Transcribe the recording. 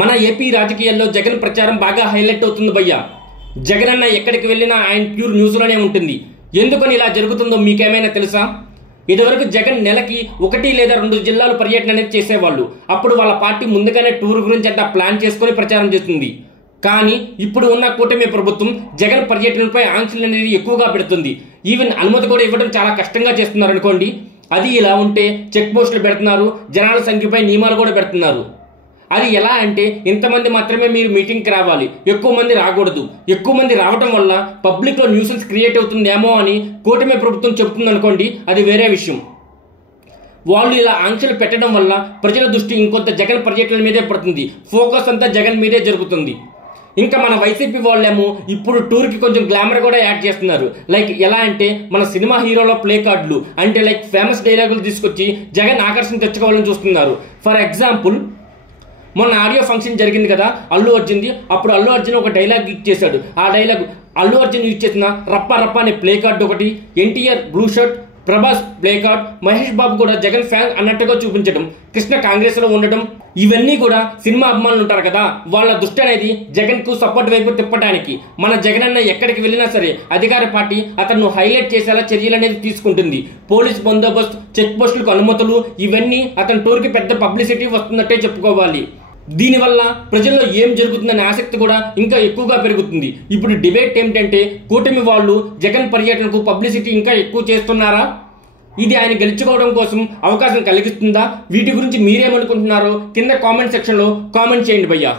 మన ఏపీ రాజకీయాల్లో జగన్ ప్రచారం బాగా హైలైట్ అవుతుంది భయ్యా. జగన్ అన్న ఎక్కడికి వెళ్ళినా ఆయన ప్యూర్ న్యూస్లోనే ఉంటుంది. ఎందుకని ఇలా జరుగుతుందో మీకేమైనా తెలుసా? ఇదివరకు జగన్ నెలకి 1 లేదా 2 జిల్లాలు పర్యటన అనేది చేసేవాళ్ళు. అప్పుడు వాళ్ళ పార్టీ ముందుగానే టూర్ గురించి అంతా ప్లాన్ చేసుకుని ప్రచారం చేస్తుంది. కానీ ఇప్పుడు ఉన్న కూటమి ప్రభుత్వం జగన్ పర్యటనపై ఆంక్షలు అనేది ఎక్కువగా పెడుతుంది. ఈవెన్ అనుమతి కూడా ఇవ్వడం చాలా కష్టంగా చేస్తున్నారు అనుకోండి. అది ఇలా ఉంటే చెక్ పోస్టులు పెడుతున్నారు, జనాల సంఖ్యపై నియమాలు కూడా పెడుతున్నారు. అది ఎలా అంటే ఇంతమంది మాత్రమే మీరు మీటింగ్కి రావాలి, ఎక్కువ మంది రాకూడదు. ఎక్కువ మంది రావటం వల్ల పబ్లిక్లో న్యూసెన్స్ క్రియేట్ అవుతుందేమో అని కూటమి ప్రభుత్వం చెబుతుంది అనుకోండి, అది వేరే విషయం. వాళ్ళు ఇలా ఆంక్షలు పెట్టడం వల్ల ప్రజల దృష్టి ఇంకొంత జగన్ పర్యటన మీదే పడుతుంది. ఫోకస్ అంతా జగన్ మీదే జరుగుతుంది. ఇంకా మన వైసీపీ వాళ్ళేమో ఇప్పుడు టూర్కి కొంచెం గ్లామర్ కూడా యాడ్ చేస్తున్నారు. లైక్ ఎలా అంటే మన సినిమా హీరోల ప్లే కార్డులు అంటే లైక్ ఫేమస్ డైలాగులు తీసుకొచ్చి జగన్ ఆకర్షణ తెచ్చుకోవాలని చూస్తున్నారు. ఫర్ ఎగ్జాంపుల్ మొన్న ఆడియో ఫంక్షన్ జరిగింది కదా అల్లు అర్జున్ది. అప్పుడు అల్లు అర్జున్ ఒక డైలాగ్ ఇచ్చేశాడు. ఆ డైలాగ్ అల్లు అర్జున్ యూజ్ చేసిన రప్ప రప్ప అనే ప్లే కార్డు ఒకటి, NTR blue shirt, Prabhas play card, Mahesh Babu కూడా జగన్ ఫ్యాన్ అన్నట్టుగా చూపించడం, కృష్ణ కాంగ్రెస్ లో ఉండడం, ఇవన్నీ కూడా సినిమా అభిమానులు ఉంటారు కదా వాళ్ళ దృష్టి అనేది జగన్ కు సపోర్ట్ వైపు తిప్పడానికి మన జగన్ అన్న ఎక్కడికి వెళ్ళినా సరే అధికార పార్టీ అతను హైలైట్ చేసేలా చర్యలు అనేది తీసుకుంటుంది. పోలీస్ బందోబస్తు, చెక్ పోస్టులకు అనుమతులు, ఇవన్నీ అతని టూర్కి పెద్ద పబ్లిసిటీ వస్తున్నట్టే చెప్పుకోవాలి. దీనివల్ల ప్రజల్లో ఏం జరుగుతుందనే ఆసక్తి కూడా ఇంకా ఎక్కువగా పెరుగుతుంది. ఇప్పుడు డిబేట్ ఏమిటంటే కూటమి వాళ్ళు జగన్ పర్యటనకు పబ్లిసిటీ ఇంకా ఎక్కువ చేస్తున్నారా? ఇది ఆయన గెలుచుకోవడం కోసం అవకాశం కలిగిస్తుందా? వీటి గురించి మీరేమనుకుంటున్నారో కింద కామెంట్ సెక్షన్లో కామెంట్ చేయండి భయ్యా.